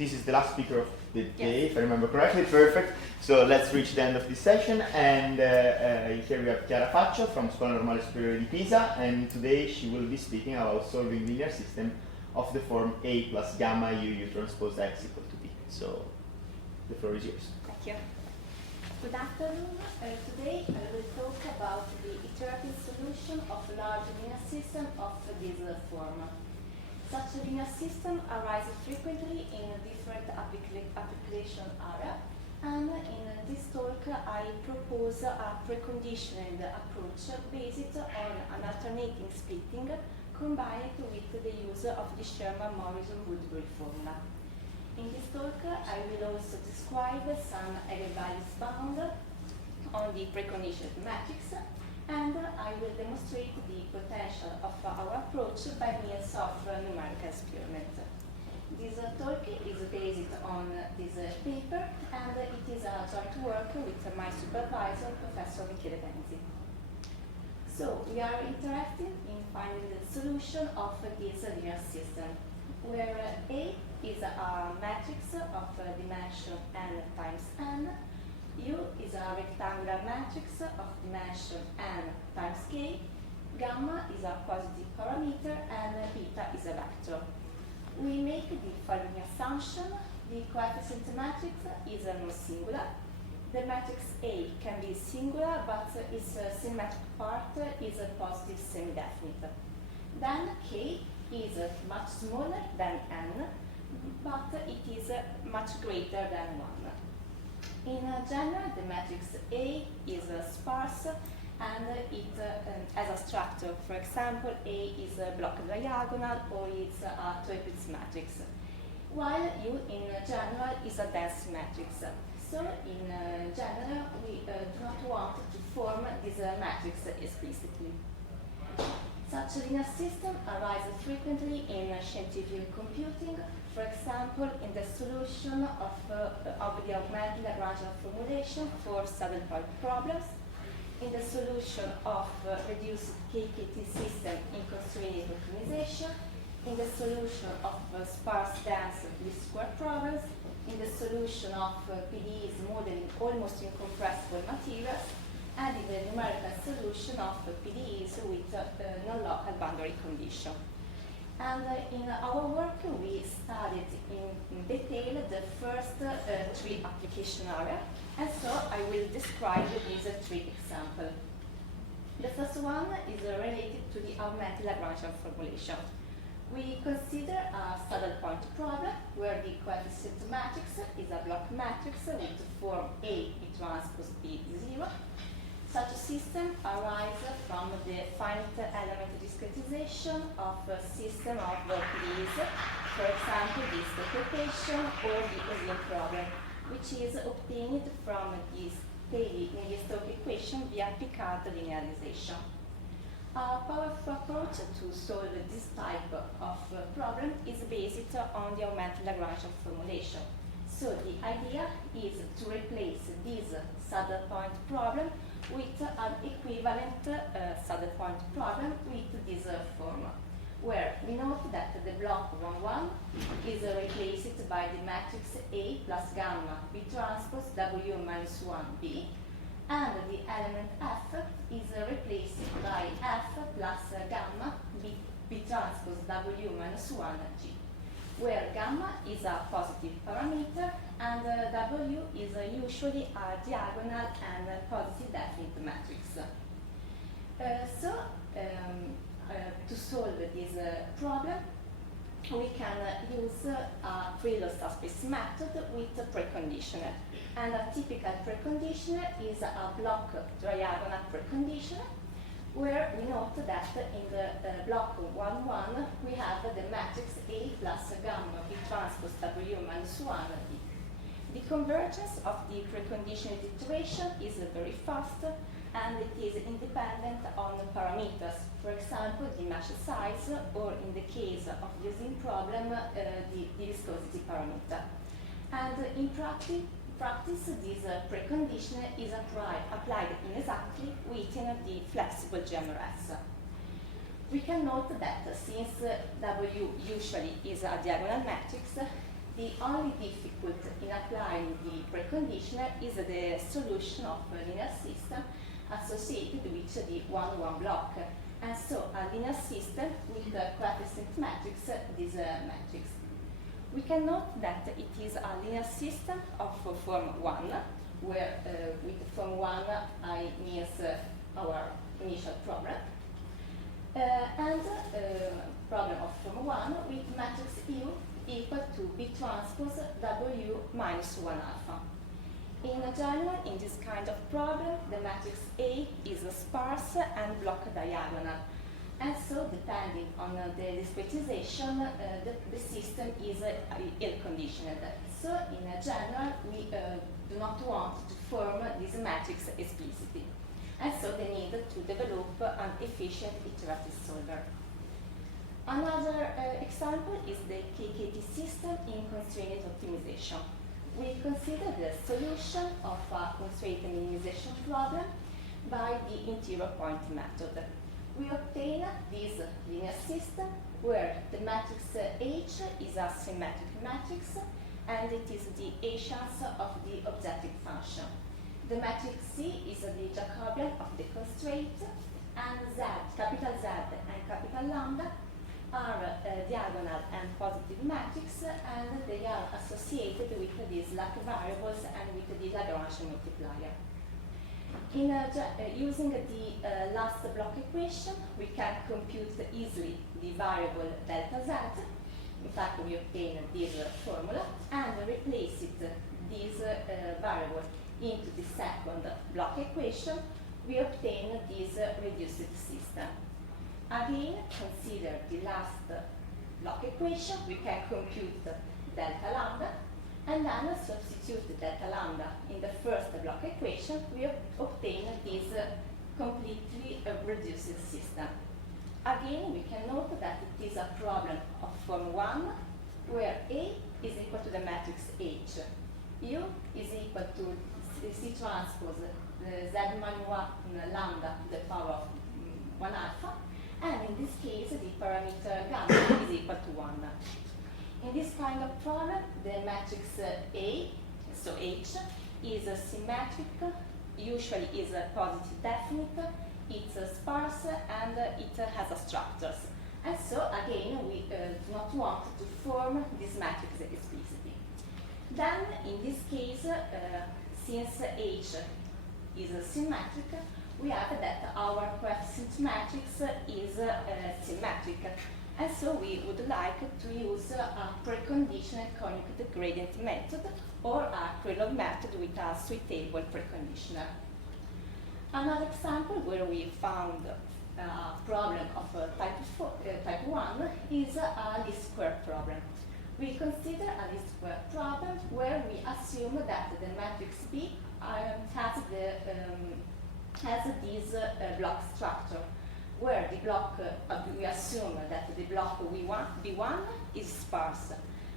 this is the last speaker of the day, if I remember correctly. Perfect. So let's reach the end of this session. And here we have Chiara Faccio from Scuola Normale Superiore di Pisa. And today she will be speaking about solving linear system of the form A plus gamma u transpose x equal to b. So the floor is yours. Thank you. Good afternoon. Today I will talk about the iterative solution of a large linear system of this form. Such a linear system arises frequently in different application areas, and in this talk I propose a preconditioning approach based on an alternating splitting combined with the use of the Sherman-Morrison-Woodbury formula. In this talk I will also describe some eigenvalues bound on the preconditioned matrix, and I will demonstrate the potential of our approach by means of numerical experiment. This talk is based on this paper, and it is a joint work with my supervisor, Professor Michele Penzi. So we are interested in finding the solution of this linear system, where A is a matrix of dimension n times n, U is a rectangular matrix of dimension n times k, gamma is a positive parameter, and beta is a vector. We make the following assumption: the coefficient matrix is a non-singular. The matrix A can be singular, but its symmetric part is a positive semidefinite. Then K is much smaller than n, but it is much greater than 1. In general, the matrix A is sparse, and it has a structure. For example, A is a block diagonal, or it's a triplet matrix, while U in general is a dense matrix. So in general, we do not want to form this matrix explicitly. Such a linear system arises frequently in scientific computing, for example, in the solution of the augmented Lagrangian formulation for saddle point problems, in the solution of reduced KKT system in constrained optimization, in the solution of sparse dense least square problems, in the solution of PDEs modeling almost incompressible materials, and in the numerical solution of PDEs with non-local boundary condition. And in our work, we studied in detail the first three application areas, and so I will describe these three examples. The first one is related to the augmented Lagrangian formulation. We consider a saddle point problem where the coefficient matrix is a block matrix with form A B transpose B 0. Such a system arises from the finite element discretization of a system of PDEs, for example, the disk equation or the Euclidean problem, which is obtained from the Navier-Stokes equation via Picard linearization. A powerful approach to solve this type of problem is based on the augmented Lagrangian formulation. So the idea is to replace this saddle point problem with an equivalent saddle point problem with this form, where we note that the block 1, 1 is replaced by the matrix A plus gamma B transpose W minus 1 B, and the element F is replaced by F plus gamma B transpose W minus 1 G, where gamma is a positive parameter and W is usually a diagonal and positive definite matrix. To solve this problem, we can use a Taylor subspace method with preconditioner. And a typical preconditioner is a block diagonal preconditioner, where we note that in the block 1, 1, we have the matrix A plus gamma B transpose W minus 1 B. The convergence of the preconditioned iteration is very fast, and it is independent on parameters. For example, the mesh size, or in the case of the using problem, the viscosity parameter. And in practice, this precondition is applied inexactly within the flexible GMRS. We can note that since W usually is a diagonal matrix, The only difficult in applying the preconditioner is the solution of a linear system associated with the 1-1 block. And so a linear system with a coefficient matrix is a matrix. We can note that it is a linear system of form 1, where with form 1 I means our initial problem, and problem of form 1 with matrix U equal to B transpose W minus 1 alpha. In general, in this kind of problem, the matrix A is sparse and block diagonal. And so, depending on the discretization, the system is ill-conditioned. So, in general, we do not want to form this matrix explicitly. And so, they need to develop an efficient iterative solver. Another example is the KKT system in constrained optimization. We consider the solution of a constraint minimization problem by the interior point method. We obtain this linear system where the matrix H is a symmetric matrix and it is the Hance of the objective function. The matrix C is the Jacobian of the constraint, and Z, capital Z and capital lambda are diagonal and positive matrix, and they are associated with these Slack variables and with the Lagrange multiplier. Using the last block equation, we can compute easily the variable delta Z. In fact, we obtain this formula and replace this variable into the second block equation. We obtain this reduced system. Again, consider the last block equation. We can compute delta lambda, and then substitute delta lambda in the first block equation. We obtain this completely reduced system. Again, we can note that it is a problem of form 1, where A is equal to the matrix H, U is equal to C transpose Z minus 1 lambda to the power of 1 alpha, and in this case the parameter gamma is equal to 1. In this kind of problem, the matrix A, so H, is symmetric, usually is positive definite, it's sparse, and it has structures. And so again, we do not want to form this matrix explicitly. Then, in this case, since H is symmetric, we have that our coefficient matrix is symmetric. And so we would like to use a preconditional conic gradient method or a Krylov method with a suitable preconditioner. Another example where we found a problem of type 1 is a least square problem. We consider a least square problem where we assume that the matrix B has this block structure, where the block, we assume that the block B1 is sparse,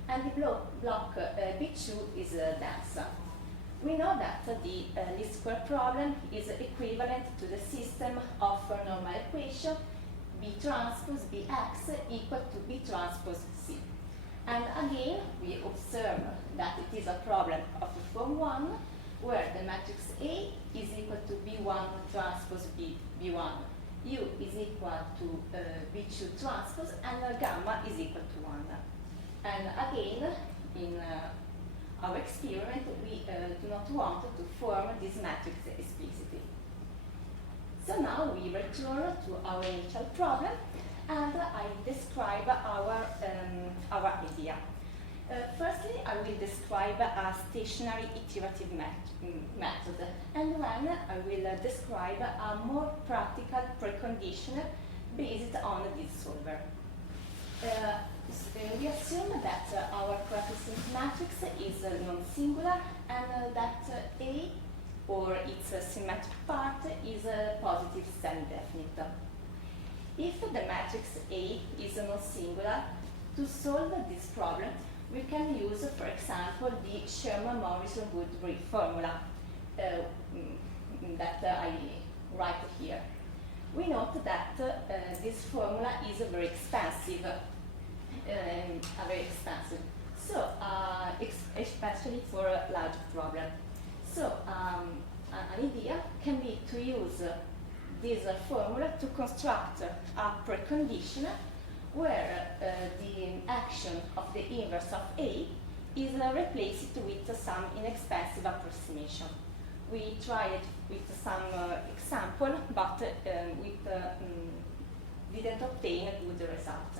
and the block B2 is dense. We know that the least square problem is equivalent to the system of normal equation B transpose Bx equal to B transpose C. And again, we observe that it is a problem of form 1, where the matrix A is equal to B1 transpose B1, U is equal to B2 transpose, and gamma is equal to 1. And again, in our experiment, we do not want to form this matrix explicitly. So now we return to our initial problem, and I describe our idea. Firstly, I will describe a stationary iterative method, and then I will describe a more practical preconditioner based on this solver. We assume that our coefficient matrix is non-singular, and that A, or its symmetric part, is positive semidefinite. If the matrix A is non-singular, to solve this problem, we can use, for example, the Sherman-Morrison-Woodbury formula that I write here. We note that this formula is very expensive. So, especially for a large problem. So, an idea can be to use this formula to construct a precondition where the action of the inverse of A is replaced with some inexpensive approximation. We tried it with some example, but didn't obtain a good result.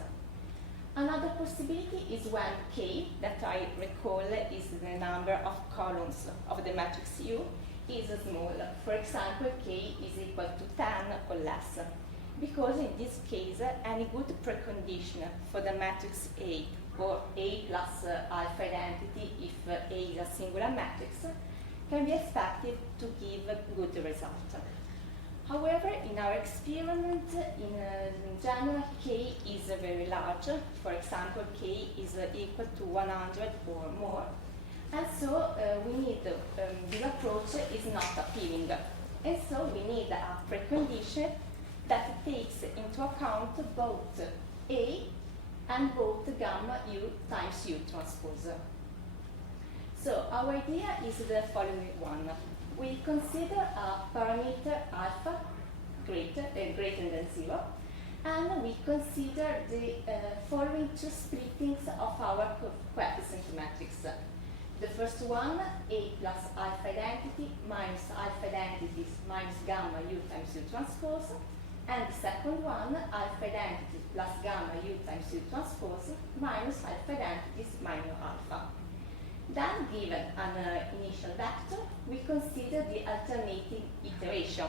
Another possibility is when K, that I recall is the number of columns of the matrix U, is small. For example, K is equal to 10 or less. Because in this case, any good precondition for the matrix A, or A plus alpha identity if A is a singular matrix, can be expected to give a good result. However, in our experiment, in general, K is very large. For example, K is equal to 100 or more. And so we need, this approach is not appealing. And so we need a precondition that takes into account both A and both gamma U times U transpose. So our idea is the following one. We consider a parameter alpha greater than 0, and we consider the following two splittings of our coefficient matrix. The first one, A plus alpha identity minus alpha identities minus gamma U times U transpose, and the second one, alpha identity plus gamma U times U transpose minus alpha identities minus alpha. Then, given an initial vector, we consider the alternating iteration.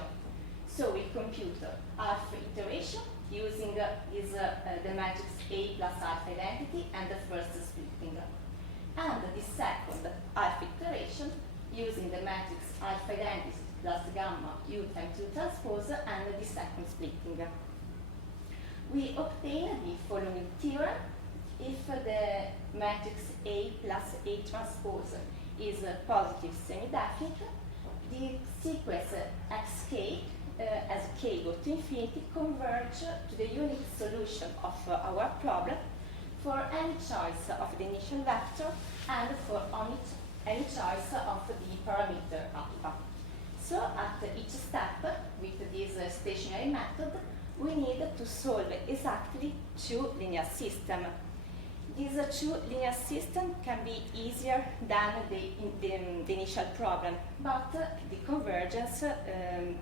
So we compute alpha iteration using the matrix A plus alpha identity and the first splitting. And the second alpha iteration using the matrix alpha identity plus gamma U times U transpose and the second splitting. We obtain the following theorem. If the matrix A plus A transpose is positive semidefinite, the sequence xk as k go to infinity converge to the unique solution of our problem for any choice of the initial vector and for any choice of the parameter alpha. So at each step with this stationary method, we need to solve exactly two linear systems. These two linear systems can be easier than the initial problem, but the convergence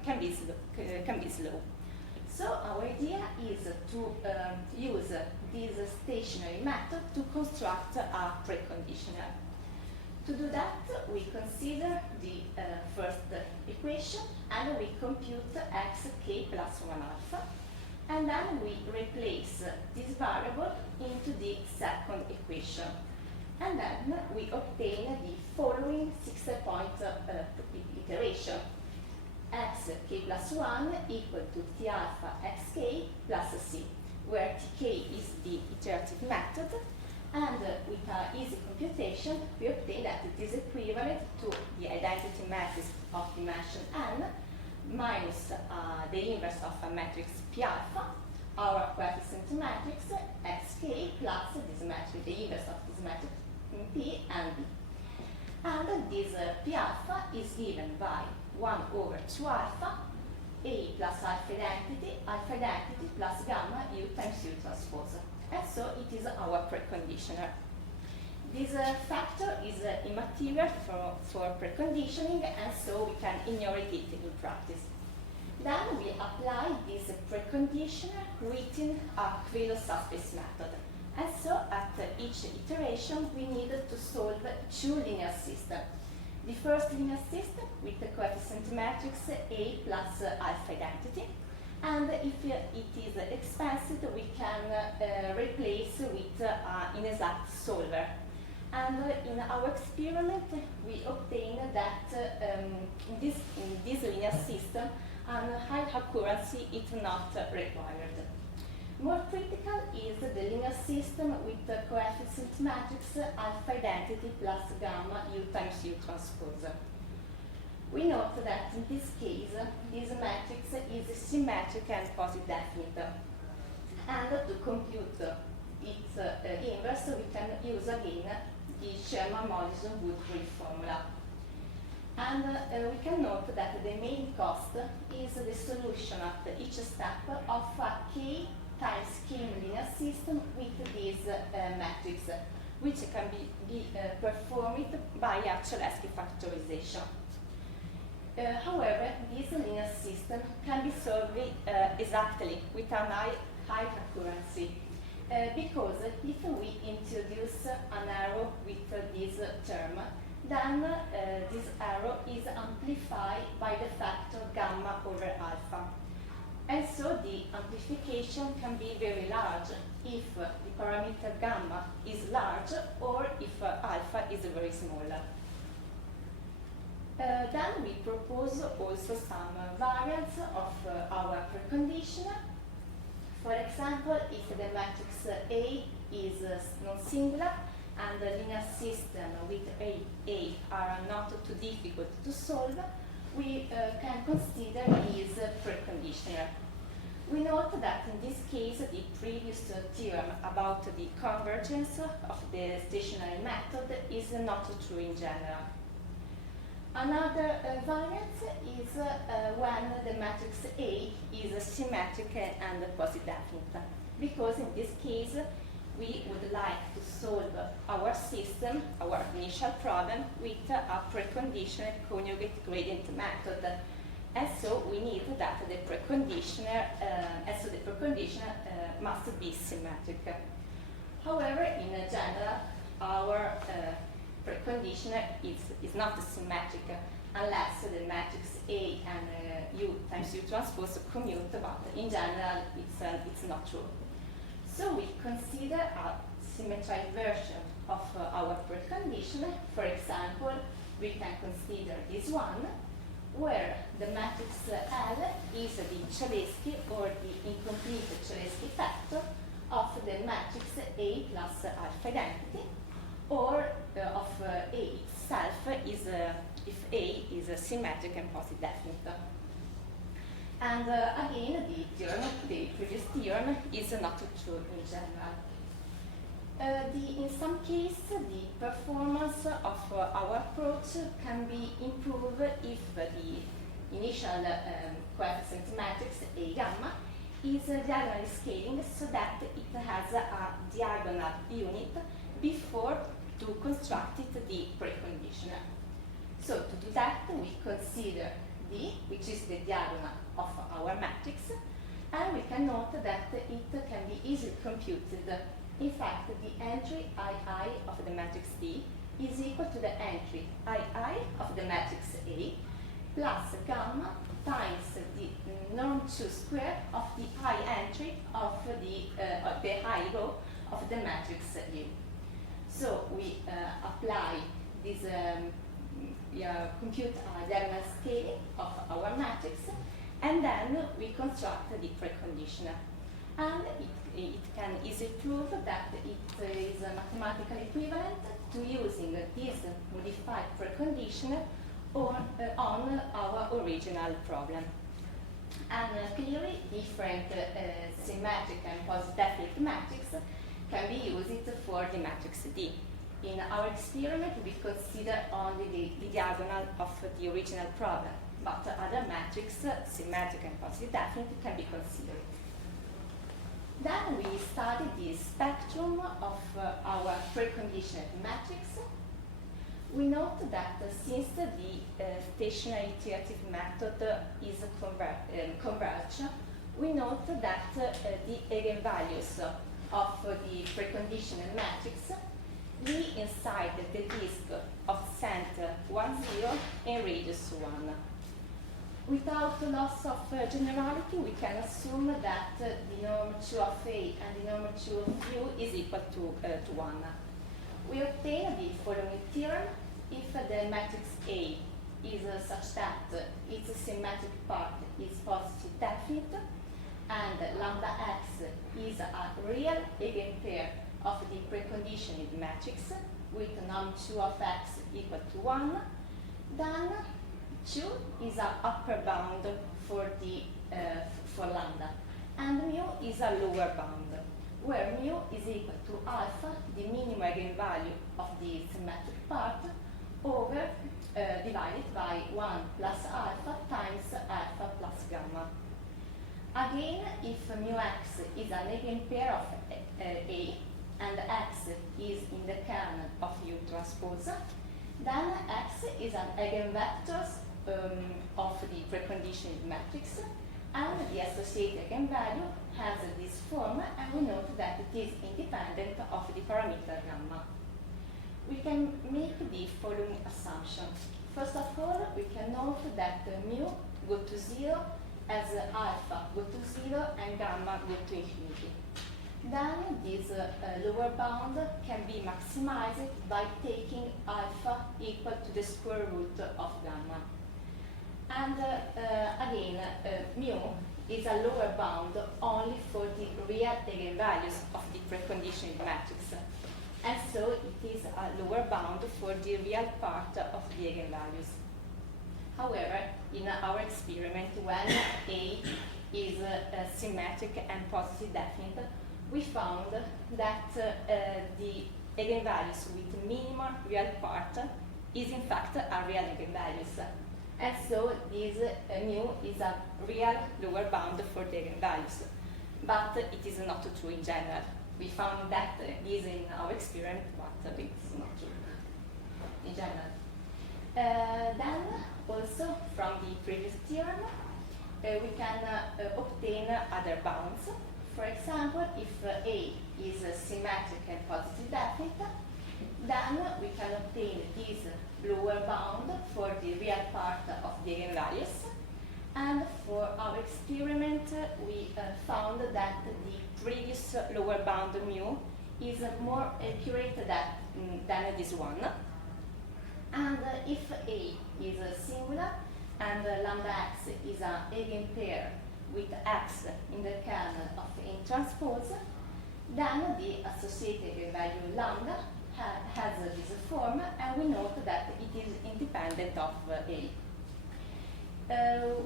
can be slow. So our idea is to use this stationary method to construct a preconditional. To do that, we consider the first equation and we compute xk plus 1 alpha. And then we replace this variable into the second equation. And then we obtain the following 6-point iteration. Xk plus 1 equal to T alpha xk plus c, where Tk is the iterative method. And with an easy computation, we obtain that it is equivalent to the identity matrix of dimension n minus the inverse of a matrix P alpha, our coefficient matrix xk plus this matrix, the inverse of this matrix P and B. And this P alpha is given by 1 over 2 alpha, A plus alpha identity plus gamma U times U transpose. And so it is our preconditioner. This factor is immaterial for preconditioning, and so we can ignore it in practice. Then we apply this preconditioner within a Quilo subspace method. And so at each iteration, we need to solve two linear systems. The first linear system with the coefficient matrix A plus alpha identity. And if it is expensive, we can replace with an inexact solver. And in our experiment, we obtain that in this linear system, a high accuracy is not required. More critical is the linear system with the coefficient matrix alpha identity plus gamma U times U transpose. We note that in this case, this matrix is symmetric and quasi-definite. And to compute its inverse, we can use again the Sherman-Morrison-Woodbury formula. And we can note that the main cost is the solution at each step of a k times k linear system with this matrix, which can be performed by a Cholesky factorization. However, this linear system can be solved exactly with a high accuracy, because if we introduce an arrow with this term, then this arrow is amplified by the factor gamma over alpha. And so the amplification can be very large if the parameter gamma is large or if alpha is very small. Then we propose also some variants of our preconditioner. For example, if the matrix A is non-singular and the linear system with A are not too difficult to solve, we can consider this preconditioner. We note that in this case the previous theorem about the convergence of the stationary method is not true in general. Another variant is when the matrix A is symmetric and posidefinite, because in this case we would like to solve our system, our initial problem, with a preconditioner conjugate gradient method. And so we need that the preconditioner, must be symmetric. However, in general, our preconditioner is not symmetric unless the matrix A and U times U transpose commute, but in general it's not true. So we consider a symmetric version of our preconditioner. For example, we can consider this one, where the matrix L is the Cholesky or the incomplete Cholesky factor of the matrix A plus alpha identity, or of A itself is if A is symmetric and posidefinite. And again, the previous theorem is not true in general. In some cases, the performance of our approach can be improved if the initial coefficient matrix A gamma is diagonally scaling, so that it has a diagonal unit before to construct the preconditioner. So to do that, we consider D, which is the diagonal of our matrix, and we can note that it can be easily computed. In fact, the entry II of the matrix D is equal to the entry II of the matrix A plus gamma times the norm 2 squared of the I entry of the I row of the matrix U. So we apply this compute diagonal scaling of our matrix, and then we construct the preconditioner. And it can easily prove that it is mathematically equivalent to using this modified preconditioner on our original problem. And clearly, different symmetric and posidefinite matrices can be used for the matrix D. In our experiment, we consider only the diagonal of the original problem, but other matrices, symmetric and posidefinite, can be considered. Then we study the spectrum of our preconditioned matrix. We note that since the stationary iterative method is converged, we note that the eigenvalues of the preconditioned matrix be inside the disk of center 1, 0 and radius 1. Without loss of generality, we can assume that the norm 2 of A and the norm 2 of U is equal to 1. We obtain the following theorem if the matrix A is such that its symmetric part is positive definite, and lambda x is a real eigenpair of the preconditioned matrix with norm 2 of x equal to 1, then 2 is an upper bound for lambda, and mu is a lower bound, where mu is equal to alpha, the minimum eigenvalue of the symmetric part, over divided by 1 plus alpha times alpha plus gamma. Again, if mu x is an eigenpair of A and x is in the kernel of U transpose, then x is an eigenvector of the preconditioned matrix, and the associated eigenvalue has this form, and we note that it is independent of the parameter gamma. We can make the following assumptions. First of all, we can note that mu go to 0 as alpha go to 0 and gamma go to infinity. Then this lower bound can be maximized by taking alpha equal to the square root of gamma. And again, mu is a lower bound only for the real eigenvalues of the preconditioned matrix. And so it is a lower bound for the real part of the eigenvalues. However, in our experiment, when A is symmetric and positive definite, we found that the eigenvalues with minimum real part is in fact a real eigenvalues. And so this mu is a real lower bound for the eigenvalues. But it is not true in general. We found that is in our experiment, but it's not true in general. Then, also from the previous theorem, we can obtain other bounds. For example, if A is symmetric and positive definite, then we can obtain this lower bound for the real part of the eigenvalues. And for our experiment, we found that the previous lower bound mu is more accurate than this one. And if A is singular and lambda x is an eigenpair with x in the kernel of A transpose, then the associated value lambda has this form, and we note that it is independent of A.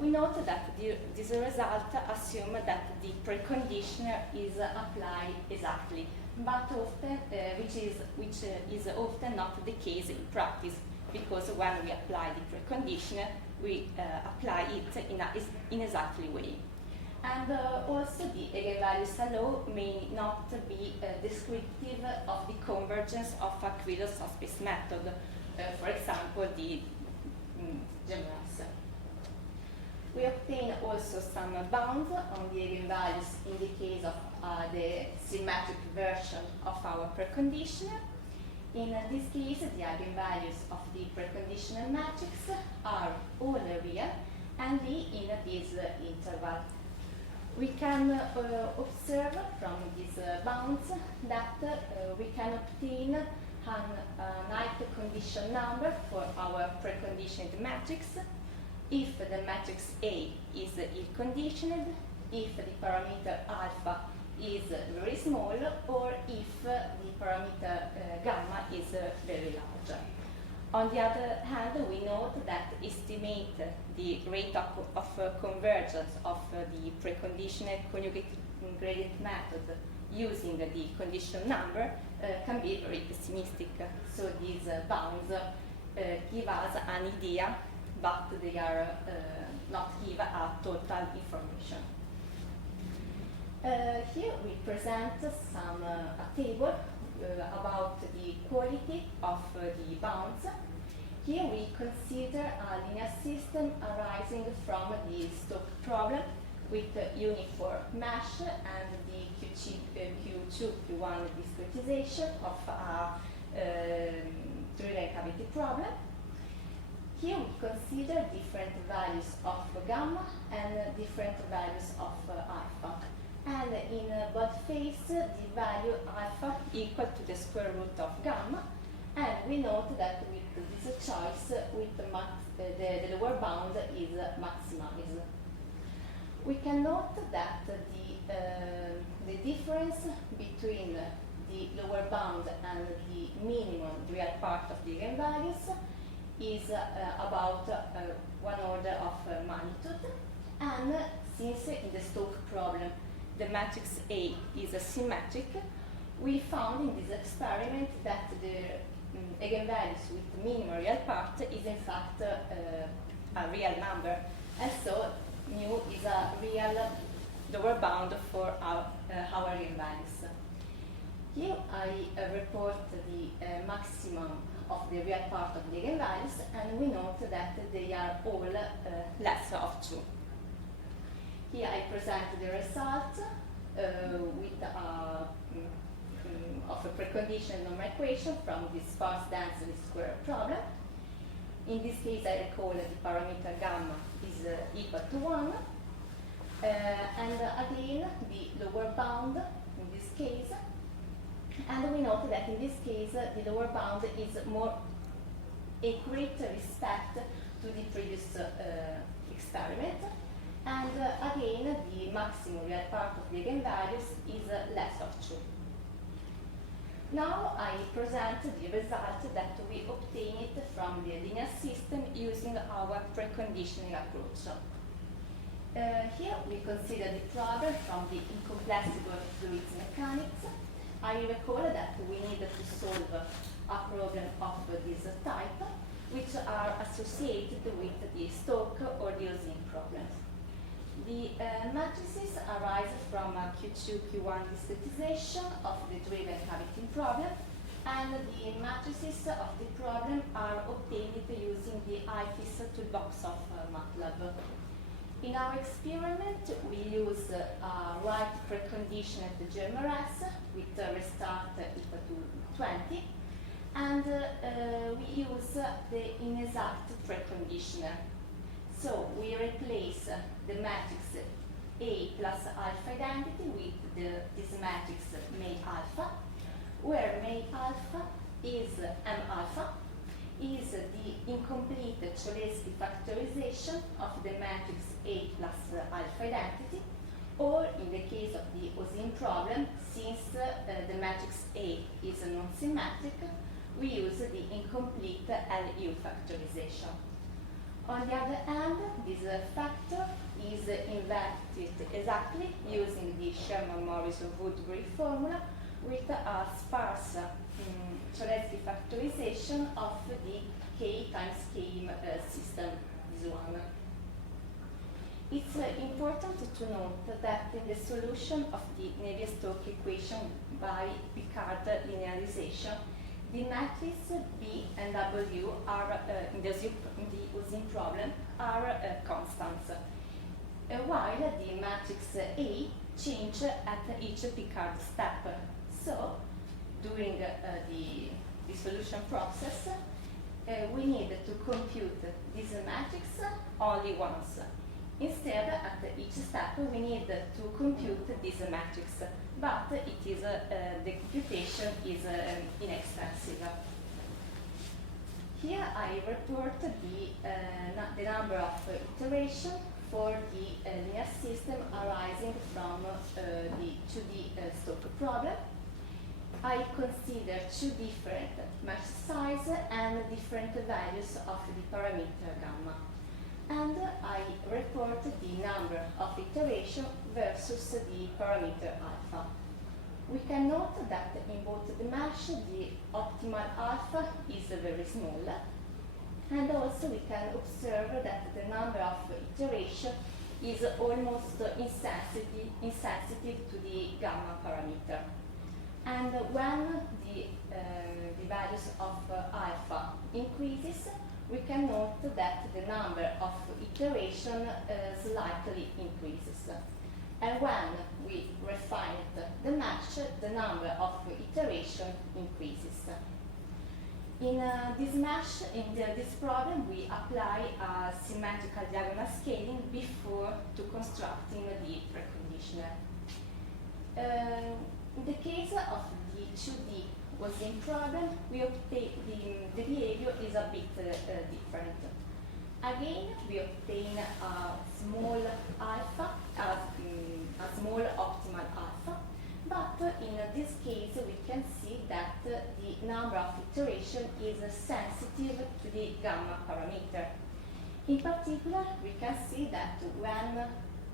We note that this result assumes that the precondition is applied exactly, but often, which is often not the case in practice, because when we apply the precondition, we apply it in exactly way. And also the eigenvalues law may not be descriptive of the convergence of a Aquilon subspace method, for example, the generals. We obtain also some bounds on the eigenvalues in the case of the symmetric version of our precondition. In this case, the eigenvalues of the preconditional matrix are all real and in this interval. We can observe from these bounds that we can obtain an height condition number for our preconditioned matrix if the matrix A is ill-conditioned, if the parameter alpha is very small, or if the parameter gamma is very large. On the other hand, we note that estimate the rate of convergence of the preconditioned conjugate gradient method using the condition number can be very pessimistic. So these bounds give us an idea, but they are not give a total information. Here we present a table about the quality of the bounds. Here we consider a linear system arising from the Stokes problem with uniform mesh and the Q2, Q1 discretization of a three-line cavity problem. Here we consider different values of gamma and different values of alpha. And in both phases, the value alpha equal to the square root of gamma. And we note that with this choice, with the lower bound is maximized. We can note that the difference between the lower bound and the minimum real part of the eigenvalues is about 1 order of magnitude. And since in the Stokes problem the matrix A is symmetric, we found in this experiment that the eigenvalues with the minimum real part is in fact a real number, and so mu is a real lower bound for our eigenvalues. Here I report the maximum of the real part of the eigenvalues, and we note that they are all less of 2. Here I present the result with of a preconditioned normal equation from the sparse density square problem. In this case, I recall that the parameter gamma is equal to 1. And again, the lower bound in this case. And we note that in this case, the lower bound is a greater respect to the previous experiment. And again, the maximum real part of the eigenvalues is less of 2. Now I present the result that we obtained from the linear system using our preconditioning approach. Here we consider the problem from the incompressible fluids mechanics. I recall that we needed to solve a problem of this type, which are associated with the Stokes or the Ozeen problems. The matrices arise from a Q2, Q1 discretization of the driven cavity problem, and the matrices of the problem are obtained using the IFIS toolbox of MATLAB. In our experiment, we use a right precondition at the GMRS with a restart equal to 20, and we use the inexact preconditioner. So we replace the matrix A plus alpha identity with this matrix May alpha, where May alpha is M alpha, is the incomplete Cholesky factorization of the matrix A plus alpha identity, or in the case of the Ozeen problem, since the matrix A is non-symmetric, we use the incomplete LU factorization. On the other hand, this factor is inverted exactly using the Sherman-Morrison-Woodbury formula with a sparse Cholesky factorization of the K times K system, this one. It's important to note that in the solution of the Navier-Stokes equation by Picard linearization, the matrices B and W are in the Ozeen problem are constants, while the matrix A change at each Picard step. So, during the solution process, we need to compute this matrix only once. Instead, at each step, we need to compute this matrix, but it is the computation is inexpensive. Here I report the number of iterations for the linear system arising from the 2D Stokes problem. I consider two different mesh size and different values of the parameter gamma. And I report the number of iterations versus the parameter alpha. We can note that in both the mesh, the optimal alpha is very small, and also we can observe that the number of iterations is almost insensitive to the gamma parameter. And when the values of alpha increases, we can note that the number of iterations slightly increases. And when we refine the mesh, the number of iterations increases. In this mesh, in this problem, we apply a symmetrical diagonal scaling before to constructing the preconditioner. In the case of the 2D Ozeen problem, we obtain the behavior is a bit different. Again, we obtain a small alpha, a small optimal alpha, but in this case we can see that the number of iterations is sensitive to the gamma parameter. In particular, we can see that when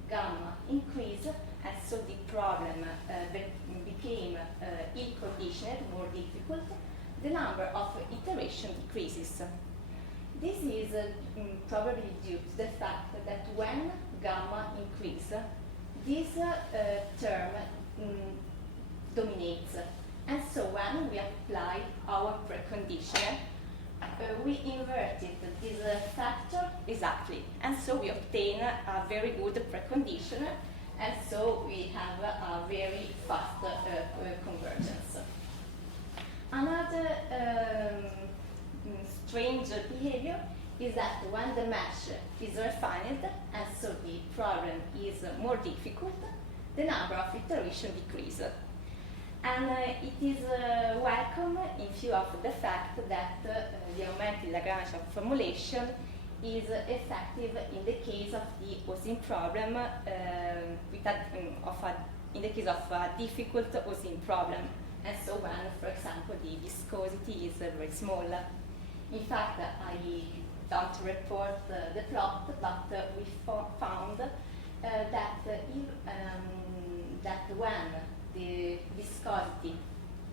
gamma increases, and so the problem became equal more difficult, the number of iterations decreases. This is probably due to the fact that when gamma increases, this term dominates. And so when we apply our preconditioner, we inverted this factor exactly. And so we obtain a very good preconditioner, and so we have a very fast convergence. Another strange behavior is that when the mesh is refined, and so the problem is more difficult, the number of iterations decreases. And it is welcome in view of the fact that the augmented Lagrange formulation is effective in the case of the Osin problem, in the case of a difficult Osin problem. And so when, for example, the viscosity is very small. In fact, I don't report the plot, but we found that when the viscosity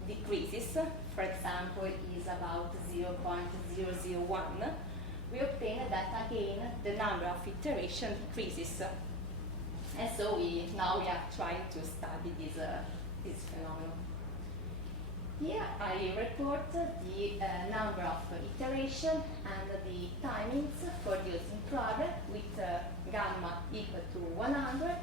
decreases, for example, is about 0.001, we obtain that again the number of iterations decreases. And so now we are trying to study this phenomenon. Here I report the number of iterations and the timings for the Osin problem with gamma equal to 100,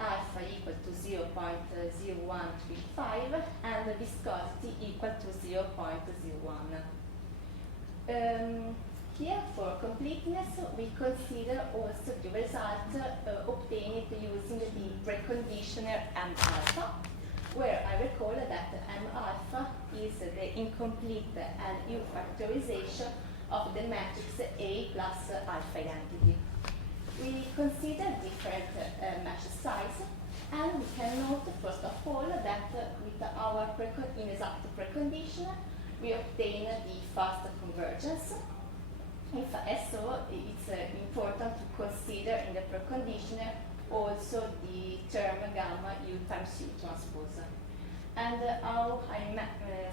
alpha equal to 0.0135, and the viscosity equal to 0.01. Here, for completeness, we consider also the result obtained using the preconditioner M alpha, where I recall that M alpha is the incomplete LU factorization of the matrix A plus alpha identity. We consider different mesh size, and we can note, first of all, that with our inexact preconditioner, we obtain the fast convergence. So it's important to consider in the preconditioner also the term gamma U times U transpose. And how I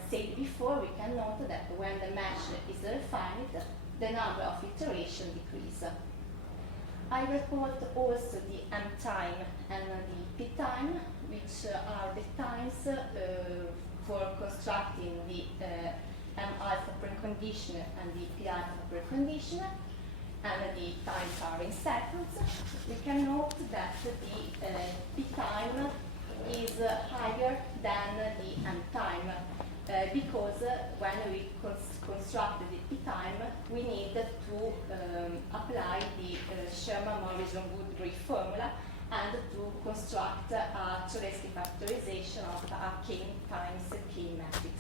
said before, we can note that when the mesh is refined, the number of iterations decrease. I report also the M time and the P time, which are the times for constructing the M alpha preconditioner and the P alpha preconditioner, and the times are in seconds. We can note that the P time is higher than the M time because when we construct the P time, we need to apply the Sherman-Morrison-Woodbury formula and to construct a Cholesky factorization of a k times k matrix.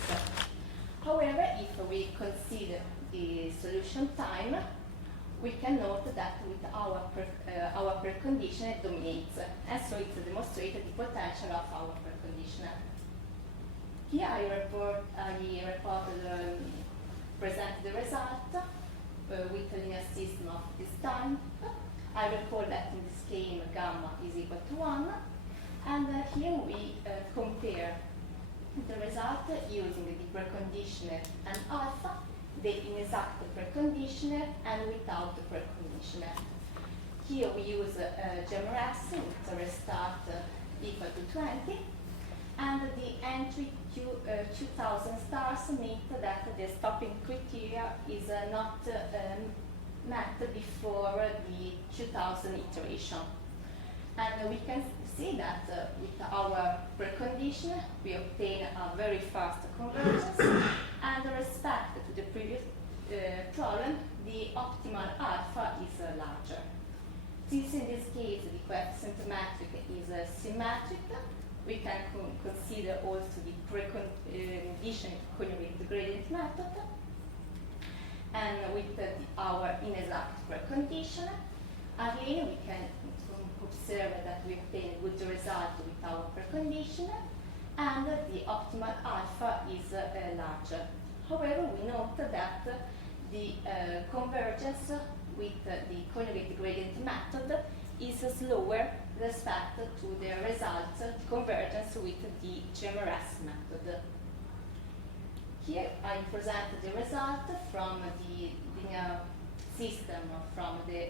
However, if we consider the solution time, we can note that with our preconditioner it dominates, and so it demonstrates the potential of our preconditioner. Here I present the result with a linear system of this time. I recall that in this case gamma is equal to 1, and here we compare the result using the preconditioner and alpha, the inexact preconditioner, and without the preconditioner. Here we use GMRS with a restart equal to 20, and the entry 2000 stars mean that the stopping criteria is not met before the 2000 iteration. And we can see that with our precondition, we obtain a very fast convergence, and with respect to the previous problem, the optimal alpha is larger. Since in this case the coefficient metric is symmetric, we can consider also the preconditioned conjugate gradient method, and with our inexact precondition, again we can observe that we obtain a good result with our preconditioner, and the optimal alpha is larger. However, we note that the convergence with the conjugate gradient method is slower with respect to the result convergence with the GMRS method. I present the result from the linear system from the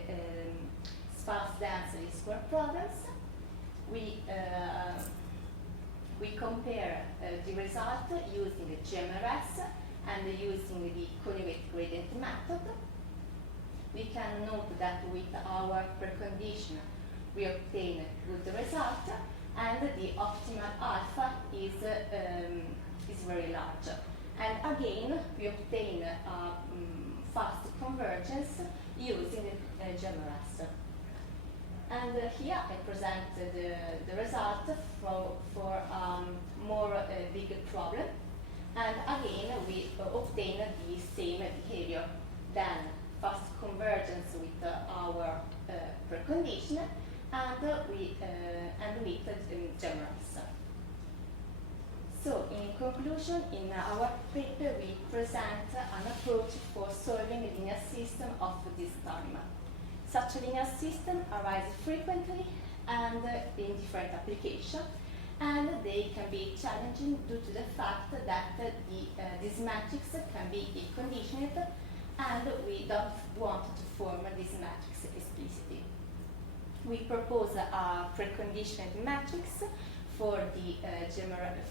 sparse density square problems. We compare the result using the GMRS and using the conjugate gradient method. We can note that with our precondition we obtain good result, and the optimal alpha is very large. And again, we obtain fast convergence using GMRS. And here I present the result for more big problem. And again, we obtain the same behavior. Then fast convergence with our precondition, and with GMRS. So, in conclusion, in our paper we present an approach for solving a linear system of this time. Such a linear system arises frequently and in different applications, and they can be challenging due to the fact that these matrices can be conditioned, and we don't want to form this matrix explicitly. We propose a preconditioned matrix for the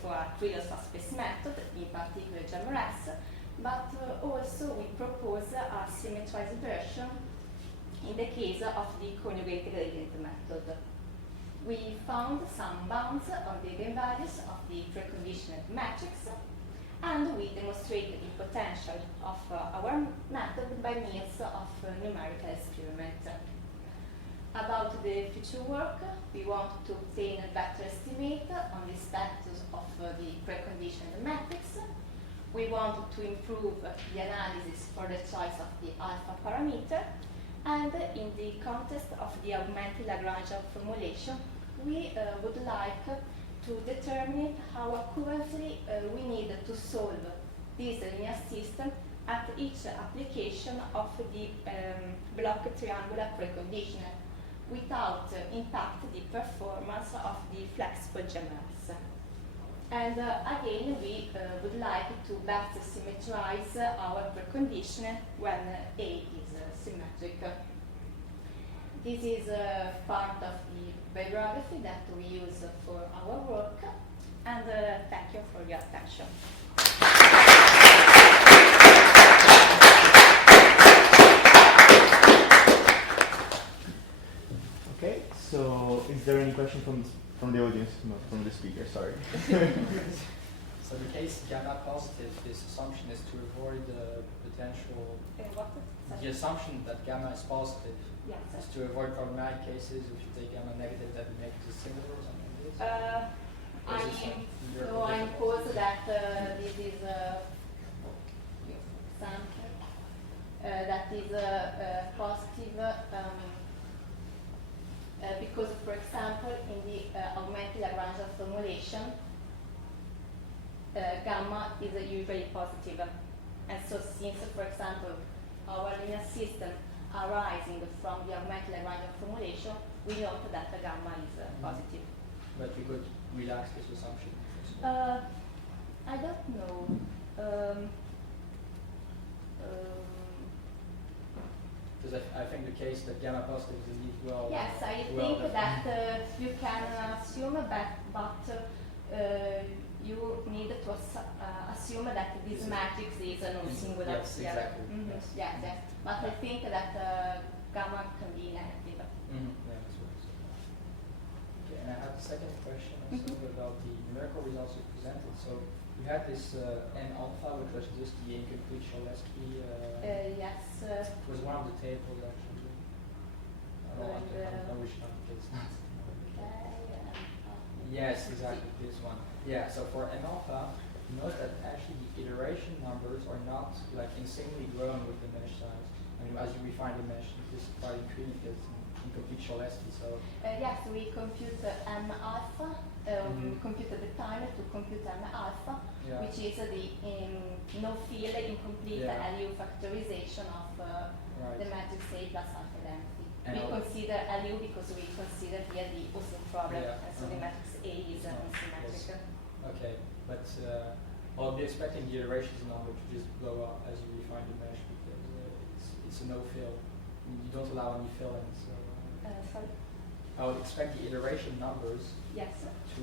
for a trivial subspace method, in particular GMRS, but also we propose a symmetrized version in the case of the conjugate gradient method. We found some bounds on the eigenvalues of the preconditioned matrix, and we demonstrated the potential of our method by means of numerical experiment. About the future work, we want to obtain a better estimate on the status of the preconditioned matrix. We want to improve the analysis for the choice of the alpha parameter, and in the context of the augmented Lagrangian formulation, we would like to determine how accurately we need to solve this linear system at each application of the block triangular preconditioner, without impact the performance of the flexible GMRS. And again, we would like to better symmetrize our precondition when A is symmetric. This is part of the bibliography that we use for our work, and thank you for your attention. Okay, so is there any question from the audience? No, from the speaker, sorry. So in the case gamma positive, this assumption is to avoid the potential. The assumption that gamma is positive is to avoid problematic cases. If you take gamma negative, that would make it similar or something like this. I impose that this is something that is positive. Because, for example, in the augmented Lagrangian formulation, gamma is usually positive. And so since, for example, our linear system arising from the augmented Lagrangian formulation, we note that the gamma is positive. But we could relax this assumption? I don't know. Because I think the case that gamma positive is indeed well. Yes, I think that you can assume that, but you need to assume that this matrix is a non-singular. Yes, exactly. Mm-hmm. Yes, yes. But I think that gamma can be negative. Mm-hmm. Yeah, that's right. Okay, and I have a second question also about the numerical results you presented. So you had this n alpha, which was just the incomplete Cholesky. Yes. It was one of the tables actually. I don't know which one it is. Yes, exactly, this one. Yeah, so for n alpha, you note that actually the iteration numbers are not like insanely grown with the mesh size. I mean, as you refine the mesh, this is quite intriguing because incomplete Cholesky. So yes, we compute m alpha. We computed the time to compute m alpha, which is the no-field incomplete LU factorization of the matrix A plus alpha density. We consider LU because we consider here the Austin problem, and so the matrix A is unsymmetric. Okay, but Well, I'll be expecting the iterations number to just blow up as you refine the mesh because it's a no-fill. You don't allow any filling. So sorry? I would expect the iteration numbers Yes. to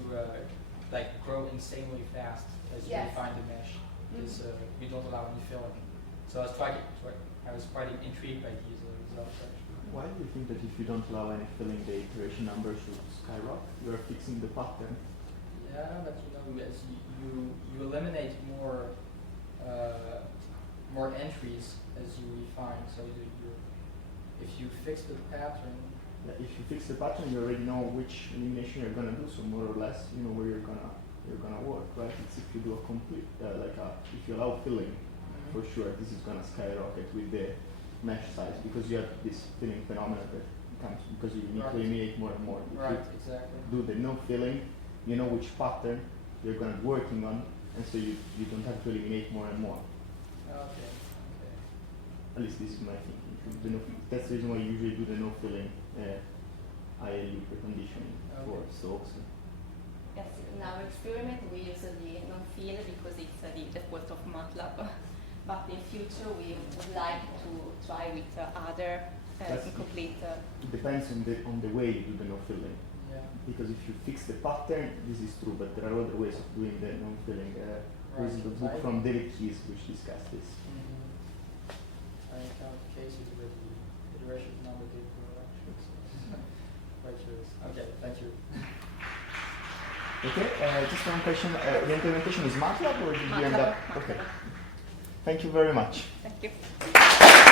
like grow insanely fast as you Yes. refine the mesh because you don't allow any filling. So I was quite intrigued by these results actually. Why do you think that if you don't allow any filling, the iteration number should skyrocket? You are fixing the pattern. Yeah, but you know, as you eliminate more entries as you refine. So if you fix the pattern. If you fix the pattern, you already know which elimination you're gonna do. So more or less, you know where you're gonna work, right? It's if you do a complete, if you allow filling, for sure, this is gonna skyrocket with the mesh size because you have this filling phenomenon that comes because you need to eliminate more and more. If you exactly. do the no filling, you know which pattern you're gonna be working on, and so you don't have to eliminate more and more. Okay. At least this is my thinking. That's the reason why you usually do the no filling ILU preconditioning for slopes. Yes, in our experiment we use the non-fill because it's the default of MATLAB. But in future we would like to try with other incomplete. It depends on the way you do the no filling. Yeah. Because if you fix the pattern, this is true, but there are other ways of doing the no filling. There is the book from David Keyes which discussed this. I encountered cases where the iteration number did grow actually. Quite curious. Okay, thank you. Okay, just one question. The implementation is MATLAB or did you end up? Okay. Thank you very much. Thank you.